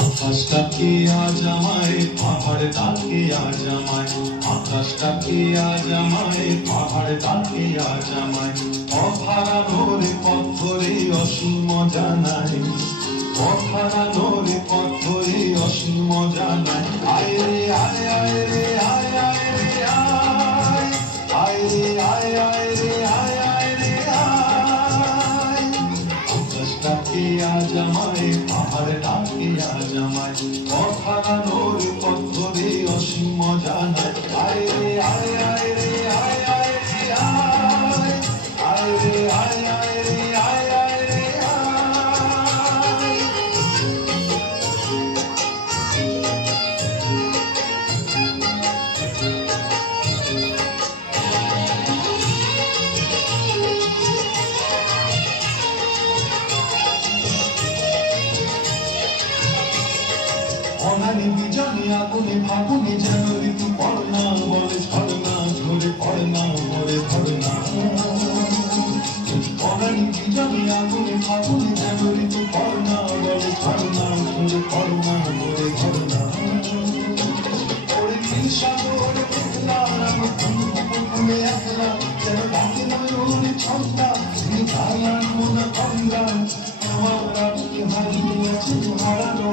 আকাশটাকে আজ আমায় পাহাড় ডাকে আজ আমায়, আকাশটাকে আজ আমায় পাহাড় ডাকে আজ আমায়, অহারানোর পথ ধরে অসীম জানাই, অহারানোর পথ ধরে অসীম জানাই। আয় রে আয় আয় রে আয় আয় রে আয়, আয় রে আয় আয় রে আয় আয় রে আয়। আকাশটাকে আজ আমায় পাহাড় ডাকে আজ আমায়, অহারানোর পথ ধরে অসীম জানাই। আয় রে আয় আয় রে আয় আয় রে আয়, আয় রে আয় আয় রে আয় আয় রে আয়। অনানি বিজনে আগুনে ফাগুনে যেন ঋতু পড়না, বলে ঝরনা ঝরে পড়না মরে ধরনা। অনানি বিজনে আগুনে ফাগুনে যেন ঋতু পড়না, বলে ঝরনা ঝরে পড়না মরে ধরনা। ওরে নীল সাগর দেখলা আমি তুমি একলা, যেন ডাকে নয়ন ছন্দা নিধালান মন কন্দা। আমার আপনি হারিয়েছে হারানো